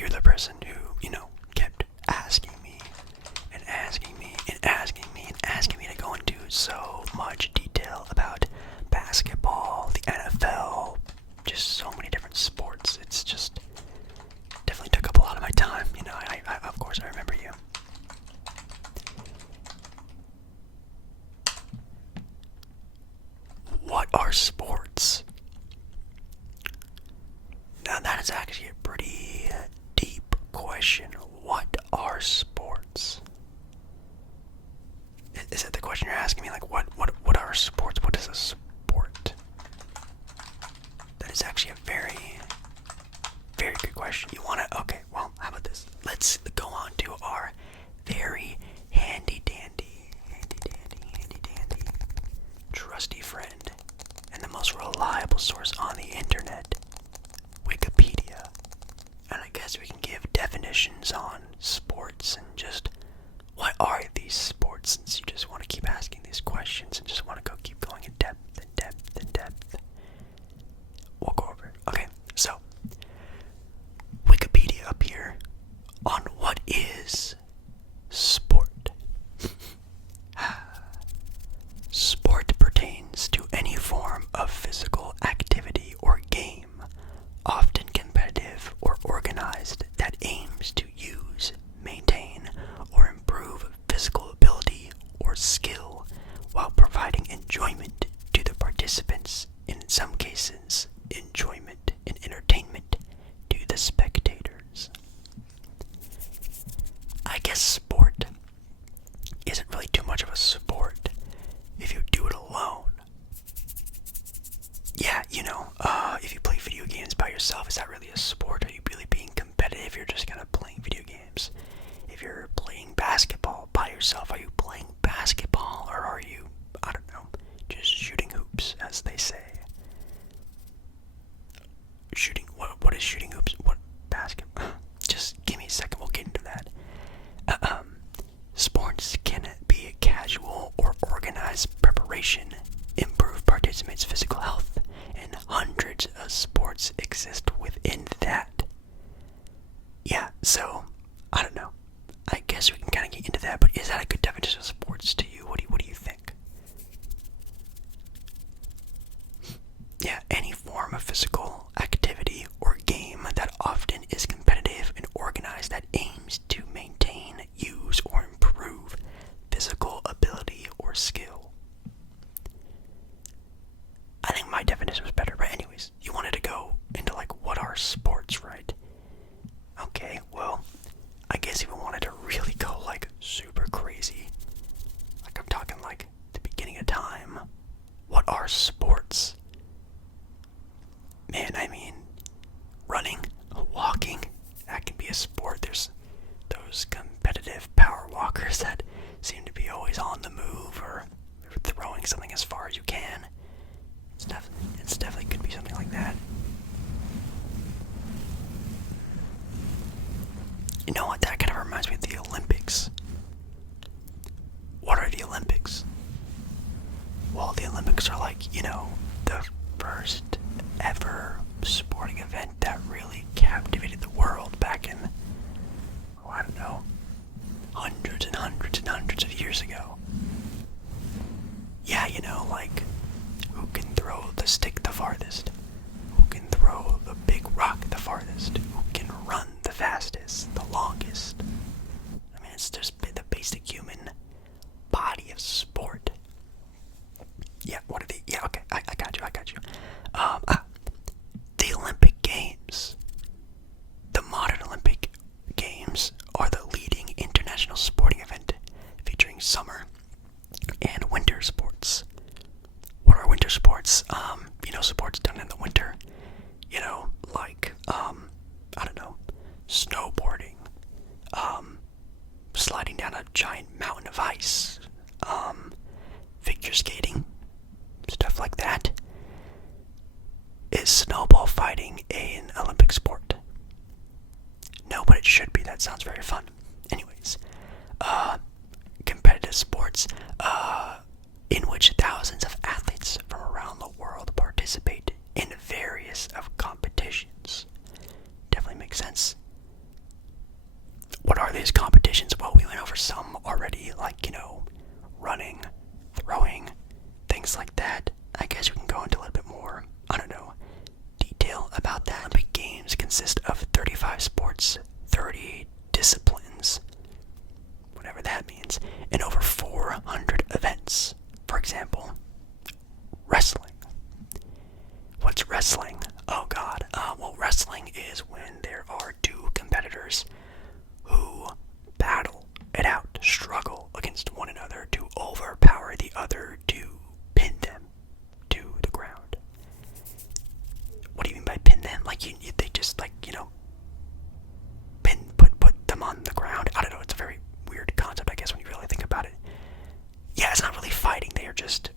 you're the person who, kept asking me and asking me and asking me and asking me to go into so much detail about basketball, the NFL, just so many different sports. It's just definitely took up a lot of my time. Of course I remember you. What are sports? Now that is actually a pretty deep question. What are sports? Is that the question you're asking me? Like, what are sports? What is a sport? That is actually a very, very good question. You want to? Okay, well, how about this? Let's go on to our very handy dandy, trusty friend, and the most reliable source on the internet, Wikipedia. And I guess we can give definitions on sports and just what are these sports, since you just want to keep asking these questions and just want to keep going in depth and depth and depth. We'll go over it. Okay, so Wikipedia up here on what is sport. Sport pertains to any form of physical activity or game, often competitive or organized, that aims to use, maintain, or improve physical ability or skill while providing enjoyment to the participants, in some cases, enjoyment and entertainment to the spectators. I guess sport isn't really too much of a sport if you do it alone. Yeah, if you play video games by yourself, is that really a sport? Are you really being competitive? You're just kind of playing video games. If you're playing basketball by yourself, are you playing basketball, or are you, I don't know, just shooting hoops, as they say? Shooting, what is shooting hoops? What, basketball? Just give me a second, we'll get into that. Sports can be a casual or organized preparation, improve participants' physical health, and hundreds of sports exist within that. Yeah, so, I don't know. I guess we can kind of get into that, but is that a good definition of sports to you? What do you think? Yeah, any form of physical activity or game that often is competitive and organized, that aims to maintain, use, or improve physical ability or skill. I think my definition was better, but anyways, you wanted to go into like what are sports, right? Okay, well, I guess if we wanted to really go like super crazy, like I'm talking like the beginning of time, what are sports? Man, I mean, running, walking, that can be a sport. There's those competitive power walkers that seem to be always on the move or throwing something as far as you can. It's definitely could be something like that. You know what, that kind of reminds me of the Olympics. What are the Olympics? Well, the Olympics are like, the first ever sporting event that really captivated the world back in, I don't know, hundreds and hundreds and hundreds of years ago. Yeah, like, who can throw the stick the farthest? Who can throw the big rock the farthest? Who can run the fastest, the longest? I mean, it's just the basic human body of sport. Yeah, what are they? Yeah, okay, I got you. The Olympic Games. The modern Olympic Games are the leading international sporting event featuring summer and winter sports. What are winter sports? Sports done in the winter. Like, I don't know, snowboarding, sliding down a giant mountain of ice, figure skating, stuff like that. Is snowball fighting an Olympic sport? No, but it should be. That sounds very fun. Anyways, competitive sports, in which thousands of athletes from around the world participate in various of competitions. Definitely makes sense. are these competitions? Well, we went over some already, like, running, throwing, things like that. I guess we can go into a little bit more, I don't know, detail about that. Olympic Games consist of 35 sports, 30 disciplines, whatever that means, and over 400 events. For example, wrestling. What's wrestling? Oh god. Well, wrestling is when there are two competitors who battle it out, struggle against one another to overpower the other to pin them to the ground. What do you mean by pin them? Like, they just, like, put them on the ground? I don't know, it's a very weird concept, I guess, when you really think about it. Yeah, it's not really fighting, they are just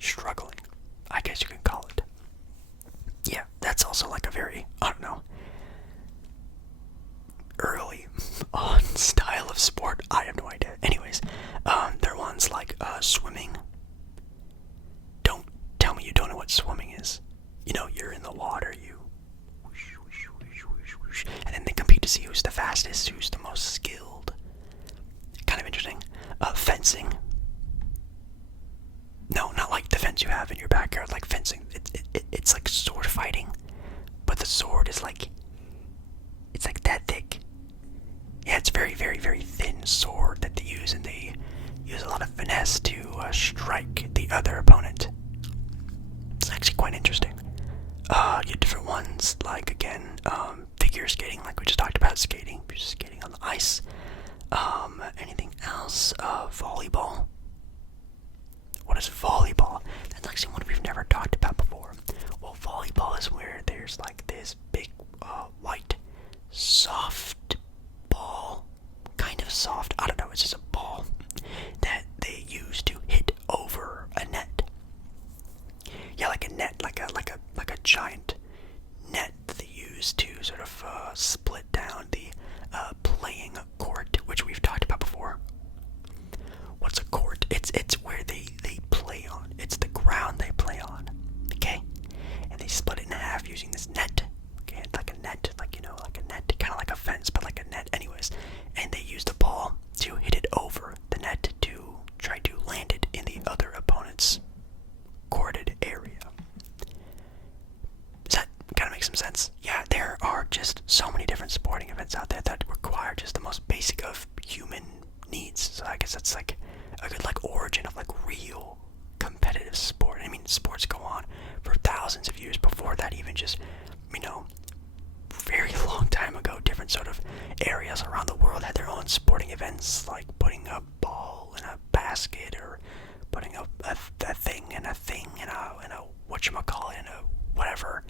struggling, I guess you can call it. Yeah, that's also like a very, I don't know, early on style of sport. I have no idea. Anyways, there are ones like swimming. Don't tell me you don't know what swimming is. You're in the water, you whoosh, whoosh, whoosh, whoosh, whoosh, and then they compete to see who's the fastest, who's the most skilled. Kind of interesting. Fencing. No, not like the fence you have in your backyard, like fencing. It's like sword fighting, but the sword is like, it's like that thick. Yeah, it's very, very, very thin sword that they use, and they use a lot of finesse to strike the other opponent. It's actually quite interesting. You have different ones, like, again, figure skating, like we just talked about, skating on the ice. Anything else? Volleyball. What is volleyball? That's actually one we've never talked about before. Well, volleyball is where there's like this big white soft ball, kind of soft, I don't know, it's just a ball that they use to hit over a net. Yeah, like a net, like a giant net that they use to sort of split down the playing court, which we've talked about before. What's a court? It's where they play on. It's the ground they play on. Okay? And they split it in half using this net. Okay, like a net, like a net, kind of like a fence, but like a net anyways. And they use the ball to hit it over the net to try to land it in the other opponent's courted area. Does that kind of make some sense? Yeah, there are just so many different sporting events out there that require just the most basic of human needs. So I guess that's like a good like origin of like real competitive sport. I mean, sports go on for thousands of years before that, even just, very long time ago. Different sort of areas around the world had their own sporting events, like putting a ball in a basket, or putting a thing in a whatchamacallit, in a whatever.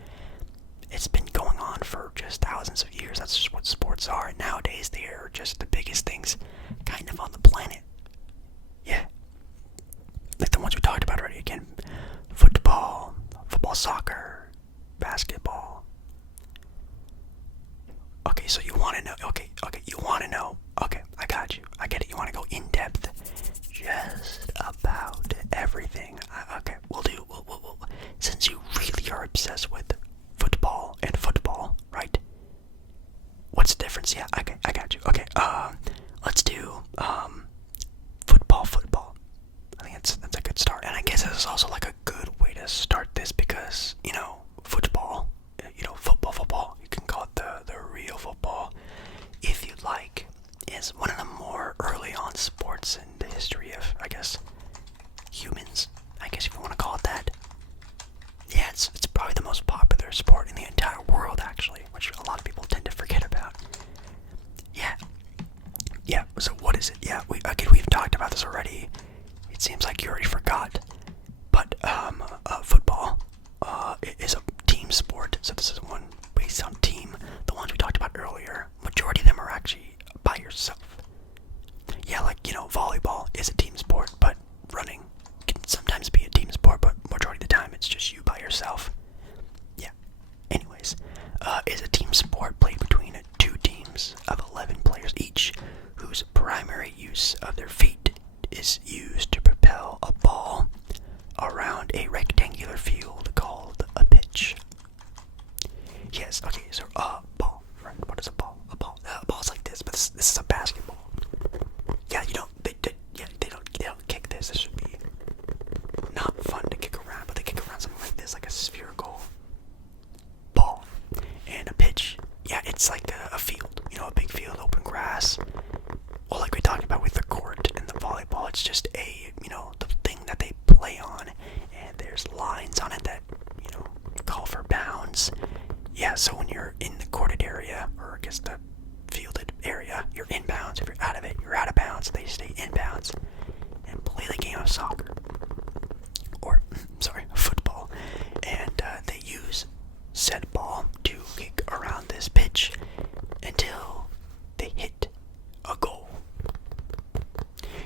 It's been going on for just thousands of years. That's just what sports are. And nowadays, they are just the biggest things kind of on the planet. Yeah. Like the ones we talked about already. Again, football, soccer, basketball. Okay, so you want to know. Okay, you want to know. Okay, I got you. I get it. You want to go in depth. Just about everything. Okay, we'll do. We'll. Since you really are obsessed with football and football, right? What's the difference? Yeah, okay, I got you. Okay, let's do football. I think that's a good start, and I guess this is also like a good way to start this because football, football. You can call it the real football, if you'd like, is one of the more early on sports in the history of, I guess, humans. I guess if you want to call it that. Yeah, it's probably the most popular sport in the entire world, actually, which a lot of people tend to forget about. Yeah. So what is it? Yeah, we've talked about this already. It seems like you already forgot, but football is a team sport. So this is one based on team. The ones we talked about earlier, majority of them are actually by yourself. Yeah, like volleyball is a team sport, but running can sometimes be a team sport, but majority of the time it's just you by yourself. Yeah. Anyways, is a team sport played between two teams of 11 players each, whose primary use of their feet is used to propel a ball it's like a field, a big field, open grass. Well, like we talked about with the court and the volleyball, it's just the thing that they play on, and there's lines on it that, call for bounds. Yeah, so when you're in the courted area, or I guess the fielded area, you're in bounds. If you're out of it, you're out of bounds. They stay in bounds and play the game of soccer. Or, sorry, football. And they use said ball to kick around this pitch until they hit a goal.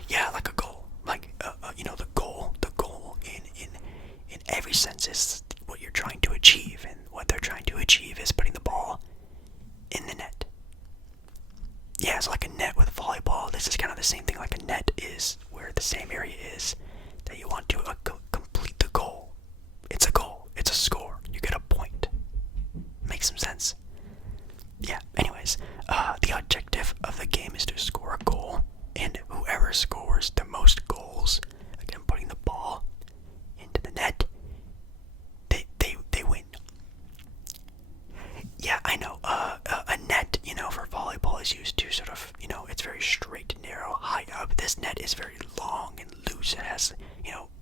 Yeah, like a goal. Like, the goal in every sense is what you're trying to achieve. And what they're trying to achieve is putting the ball in the net. Yeah, it's like a net with volleyball. This is kind of the same thing. Like a net is where the same area is that you want to complete the goal. It's a goal. It's a score. You get a point. Makes some sense. Yeah, anyways, the objective of the game is to score a goal, and whoever scores the most goals, again, putting the ball into the net, they win. Yeah, I know, a net, for volleyball is used to sort of, it's very straight, narrow, high up. This net is very long and loose. It has,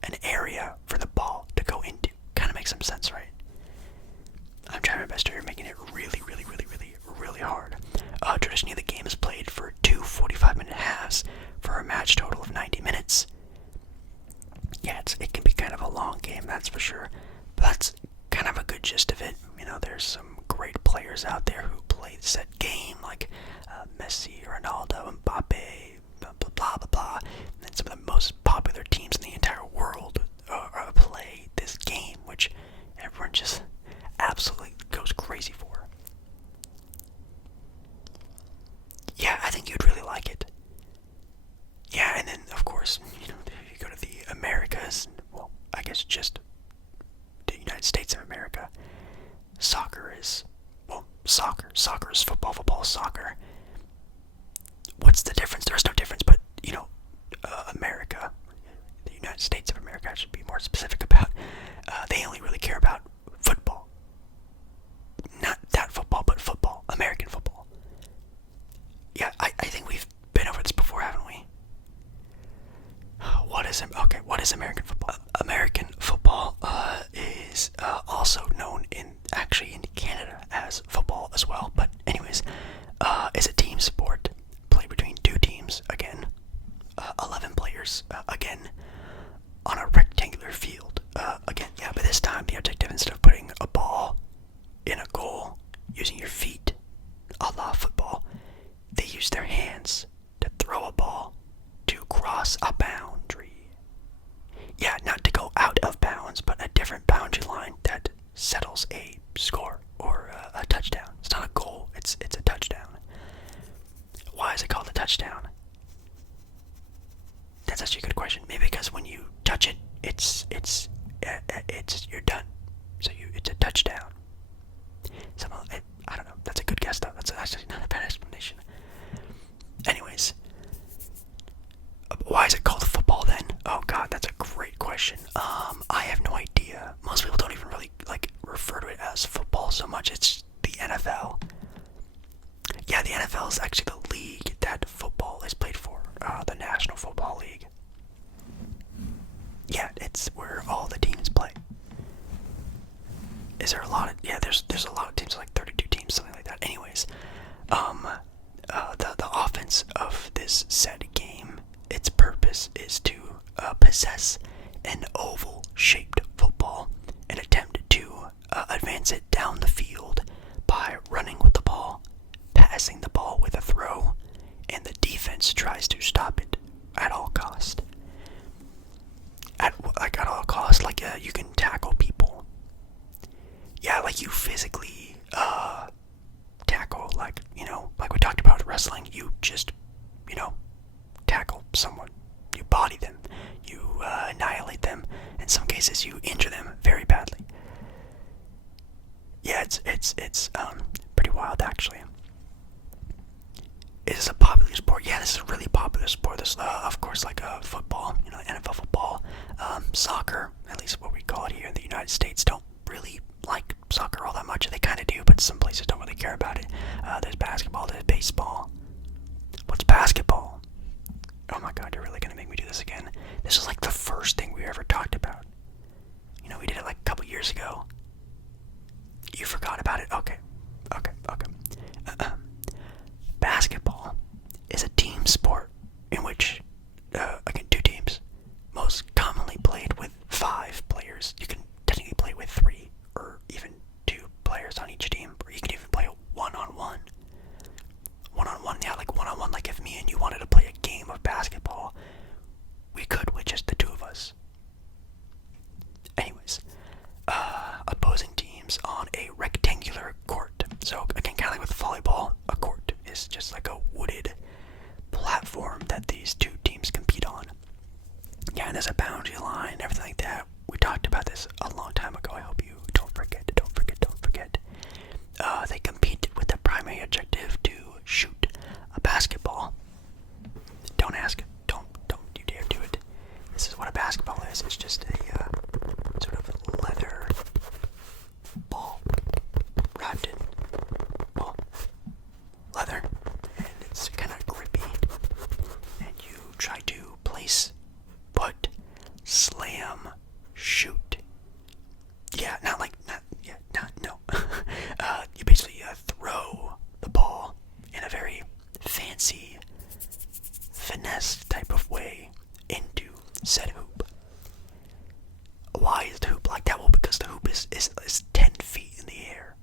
an area for the ball to go into. Kind of makes some sense, right? I'm trying my best here, making it really, really, really, really, really hard. Traditionally, the game is played for 2 45-minute halves for a match total of 90 minutes. Yeah, it can be kind of a long game, that's for sure. But that's kind of a good gist of it. There's some great players out there who play said game, like Messi, Ronaldo, Mbappe, blah, blah, blah, blah, blah. And some of the most popular teams in the entire world play this game, which everyone just absolutely goes crazy for. Yeah, I think you'd really like it. Yeah, and then, of course, if you go to the Americas, well, I guess just the United States of America, soccer is football, football is soccer. What's the difference? There's no difference, but, America, the United States of America, I should be more specific about, they only really care about football. Not that football, but football, American football. Yeah, I think we've been over this before, haven't we? What is American football? American football is also known in Canada as football as well. But anyways, is a team sport played between two teams. Again, 11 players. Again, on a rectangular field. Again, yeah. But this time the objective, instead of putting a ball in a goal using your feet, a la football, they use their hands to throw a ball to cross a boundary. Yeah, not to go out of bounds, but a different boundary line that settles a score or a touchdown. It's not a goal, it's a touchdown. Why is it called a touchdown? That's actually a good question. Maybe because when you touch it, it's you're done. So it's a touchdown. I don't know. That's a good guess though. That's actually not a bad explanation. Anyways, why is it called football then? Oh god, that's a great question. I have no idea. Most people don't even really refer to it as football so much. It's the NFL. Yeah, the NFL is actually the league that football is played for. The National Football League. Yeah, it's where all the teams play. Is there a lot of? Yeah, there's a lot of teams, like 32 teams, something like that. Anyways, the offense of this said game, its purpose is to possess an oval-shaped football and attempt to advance it down the field by running with the ball, passing the ball with a throw, and the defense tries to stop it at all cost. At all cost, you can tackle people. Yeah, you physically tackle, like we talked about wrestling. You just, tackle someone. You body them. You annihilate them. In some cases, you injure them very badly. Yeah, it's pretty wild, actually. Is this a popular sport? Yeah, this is a really popular sport. This, of course, football, NFL football, soccer, at least what we call it here in the United States, don't really like soccer all that much. They kind of do, but some places don't really care about it. There's basketball, there's baseball. What's basketball? Oh my god, you're really gonna make me do this again. This is like the first thing we ever talked about. You know, we did it like a couple years ago. You forgot about it? Okay. Basketball is a team sport in which, again, two teams, most commonly played with 5 players. You can technically play with 3 or even 2 players on each team, or you can even play one-on-one. One-on-one, yeah, like one-on-one, like if me and you wanted to play a game of basketball, we could with just the 2 of us. Anyways, opposing teams on a rectangular court. So again, kind of like with volleyball, a court is just like a wooded platform that these 2 teams compete on. Yeah, and there's a boundary line and everything like that. We talked about this a long time ago. I hope you don't forget. They compete with the primary objective to shoot a basketball. Don't ask. Don't you dare do it. This is what a basketball is. It's just a sort of leather ball wrapped in, well, leather, and it's kind of grippy. And you try to place, put, slam, shoot. Yeah, no. You basically throw the ball in a very fancy, finesse type of way into said hoop. Why is the hoop like that? Well, because the hoop is 10 feet in the air.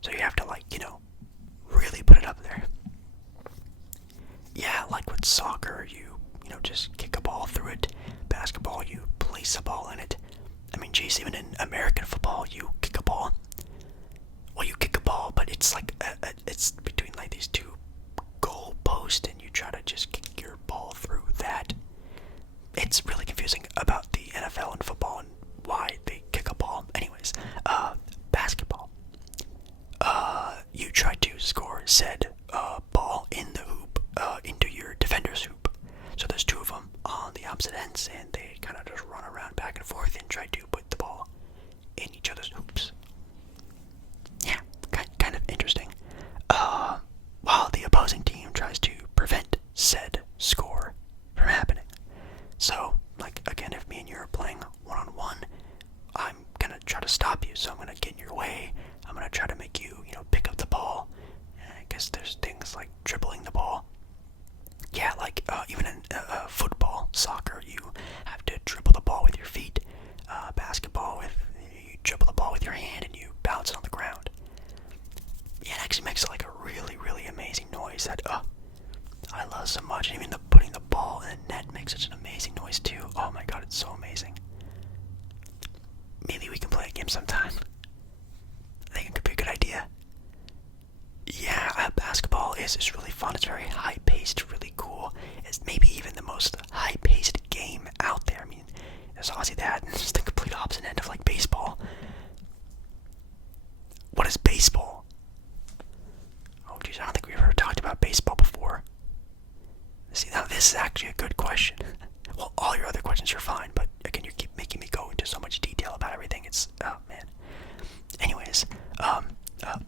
So you have to, like, really put it up there. Yeah, like with soccer, you just kick a ball through it. Basketball, you place a ball in it. I mean, geez, even in American football, you kick a ball. Well, you kick a ball, but it's like, it's between like these 2 goal posts, and you try to just kick your ball through that. It's really confusing about the NFL and football and why they kick a ball. Anyways, basketball. You try to score said ball in the hoop, into your defender's hoop. So there's 2 of them on the opposite ends, and they kind of just run around back and forth and try to put the ball in each other's hoops. Yeah, kind of interesting. While the opposing team tries to prevent said score from happening. So, like, again, if me and you are playing one-on-one, I'm gonna try to stop you, so I'm gonna get in your way. I'm gonna try to make you, pick up the ball. And I guess there's things like dribbling the ball. Yeah, like, even in football, soccer, you have to dribble the ball with your feet. Basketball, you dribble the ball with your hand and you bounce it on the ground. Yeah, it actually makes like a really, really amazing noise that, I love so much. And even putting the ball in the net makes such an amazing noise too. Oh my god, it's so amazing. Maybe we can play a game sometime. I think it could be a good idea. Yeah, basketball is really fun. It's very high-paced, really cool. It's maybe even the most high-paced game out there. I mean, there's obviously that, and it's just the complete opposite end of like baseball. What is baseball? Oh geez, I don't think we've ever talked about baseball before. See, now this is actually a good question. Well, all your other questions are fine, but again, you keep making me go into so much detail about everything. It's, oh man. Anyways,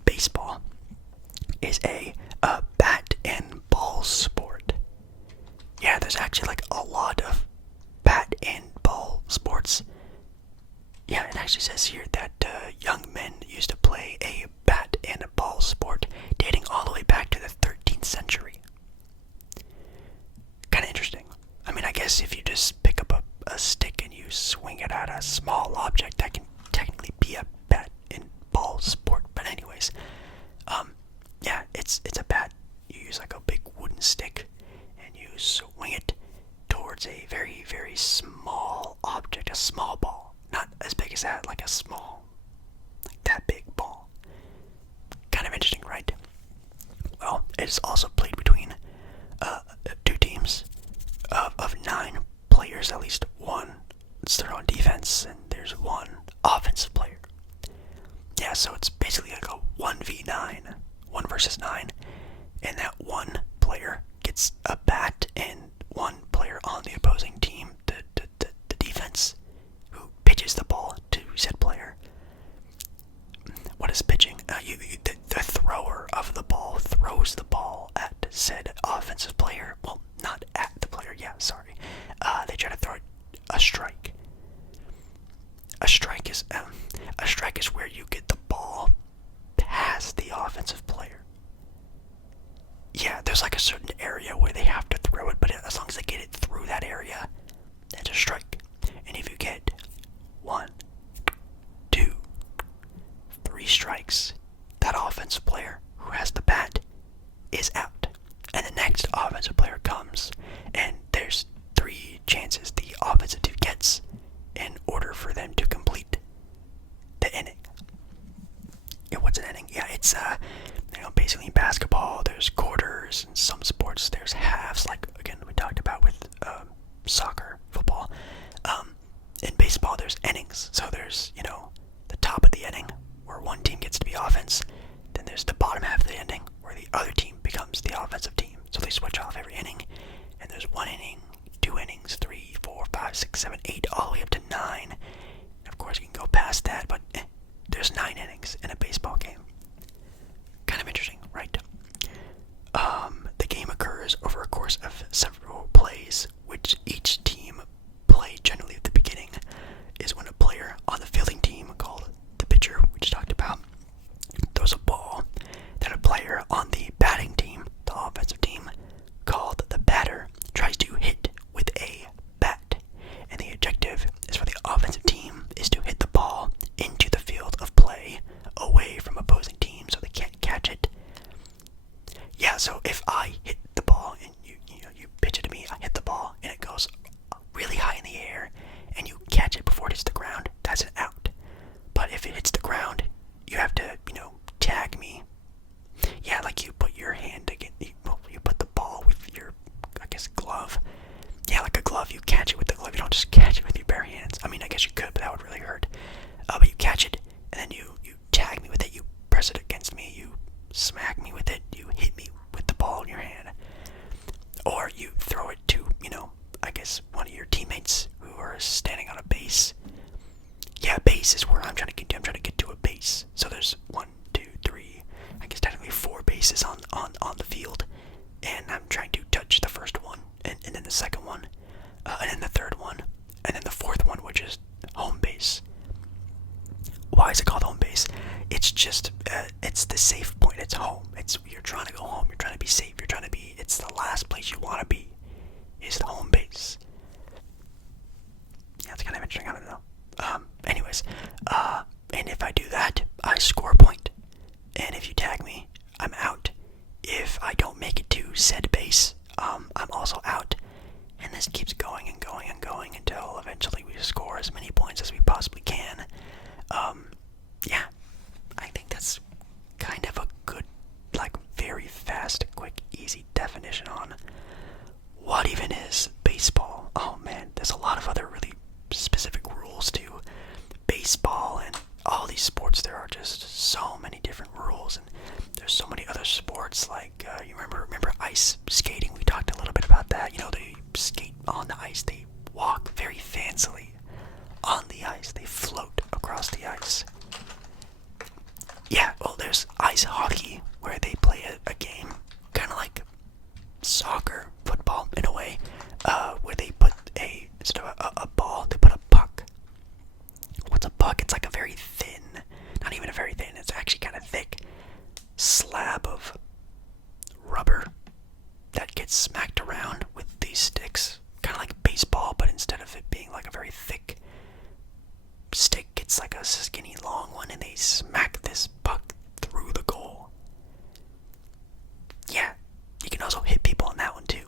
baseball is a bat and ball sport. Yeah, there's actually like a lot of bat and ball sports. Yeah, it actually says here that young men used to play a bat and a ball sport dating all the way back to the 13th century. Kind of interesting. I mean, I guess if you just pick up a stick and you swing it at a small object, that can technically be a bat and ball sport. But anyways, yeah, it's a bat. You use like a big wooden stick and you swing it towards a very, very small object, a small ball. Not as big as that, like a small, like that big ball. Kind of interesting, right? Well, it is also played between 2 teams of 9 players, at least one that's on defense, and there's 1 offensive player. Yeah, so it's basically like a 1v9, 1 versus 9, and that 1 player gets a bat, and 1 player on the opposing team, the defense, who pitches the ball to said player. What is pitching? The thrower of the ball throws throws the ball at said offensive player. Well, not at the player, yeah, sorry. They try to throw a strike. A strike is where you get the ball past the offensive player. Yeah, there's like a certain area where they have to throw it, but as long as they get it through that area, that's a strike. And if you get 1, 2, 3 strikes, that offensive player who has the bat is out. And the next offensive player comes, and there's 3 chances the offensive team gets in order for them to complete the inning. Yeah, what's an inning? Yeah, it's basically in basketball there's quarters, in some sports there's halves, like again we talked about with soccer, football. In baseball there's innings, so there's the top of the inning where one team gets to be offense, then there's the bottom half of the inning where the other team becomes the offensive team. So they switch off every inning, and there's 1 inning, 2 innings, 3, 4, 5, 6, 7, 8, all the way up to 9. And of course you can go past that, but there's 9 innings in a baseball game. Kind of interesting, right? The game occurs over a course of several plays, which each team play generally at the beginning is when a player on the fielding team, called the pitcher, we just talked about, throws a ball that a player on the batting team, the offensive team, called the batter, tries to hit with a bat. And the objective is for the offensive team is to hit the ball into the field of play away from opposing teams so they can't catch it. Yeah, so if I hit the ball and you pitch it to me, I hit the ball and it goes really high in the air and you catch it before it hits the ground, that's an out. But if it hits the ground, you have to, tag me. Yeah, like you put your hand again, you put the ball with your, glove. Yeah, like a glove, you catch it with the glove, you don't just catch it with your bare hands. I mean, I guess you could, but that would really hurt. But you catch it, and then you tag me with it, you press it against me, you smack me with it, you hit me with the ball in your hand. Or you throw it to, one of your teammates who are standing on a base. Yeah, base is where I'm trying to get to. I'm trying to get to a base. So there's 1, 2, 3, technically 4 bases on the field. And I'm trying to touch the first one, and then the second one, and then the third one, and then the fourth one, which is home base. Why is it called home base? It's just, it's the safe point. It's home. You're trying to go home. You're trying to be safe. It's the last place you want to be, is the home base. Yeah, it's kind of interesting. I don't know. Anyways, and if I do that, I score a point. And if you tag me, I'm out. If I don't make it to said base, I'm also out. And this keeps going and going and going until eventually we score as many points as we possibly can. Yeah, I think that's kind of a good, very fast, quick, easy definition on what even is baseball. Oh man, there's a lot of other really specific rules to baseball and all these sports. There are just so many different rules, and there's so many other sports, you remember ice skating. We talked a little bit about that. They skate on the ice, they walk very fancily on the ice, they float across the ice. Yeah, well, there's ice hockey, where they play a game kind of like soccer, football in a way, where they put instead of a ball, they put a puck. What's a puck? It's like a very thin, not even a very thin, it's actually kind of thick slab of rubber that gets smacked around with these sticks, kind of like baseball, but instead of it being like a very thick stick, it's like a skinny long one, and they smack this puck through the goal. Yeah, you can also hit people on that one too.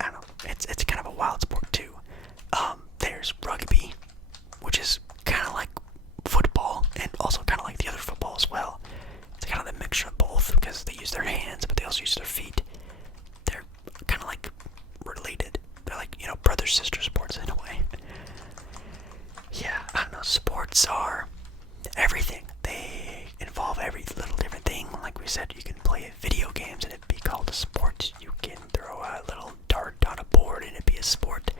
I don't know, it's kind of a wild sport too. There's rugby, which is kind of like football, and also kind of like the other football as well. It's kind of the mixture of both, because they use their hands, but they also use their feet. They're kind of like related. They're like, brother sister sports in a way. Yeah, I don't know, sports are everything. They involve every little different thing. Like we said, you can play video games and it'd be called a sport. You can throw a little dart on a board and it'd be a sport.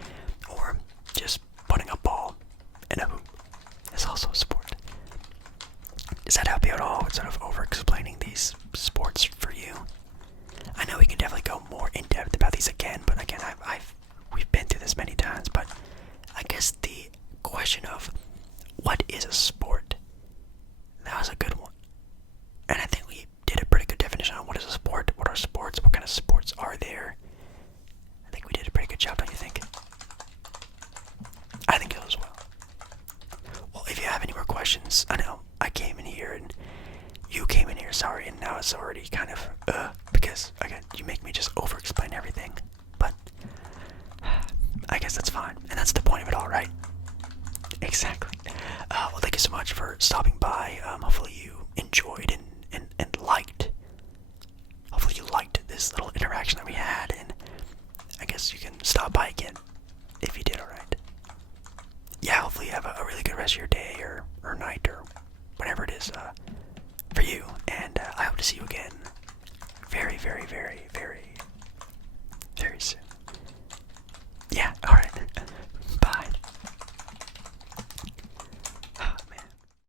Or just putting a ball in a hoop is also a sport. Does that help you at all, instead of over-explaining these sports for you? guess, again, you make me just over-explain everything, but I guess that's fine, and that's the point of it all, right? Exactly. Well, thank you so much for stopping by. Hopefully you enjoyed and liked. Hopefully you liked this little interaction that we had, and I guess you can stop by again if you did, alright? Yeah, hopefully you have a really good rest of your day or night or whatever it is for you, and I hope to see you again very, very, very,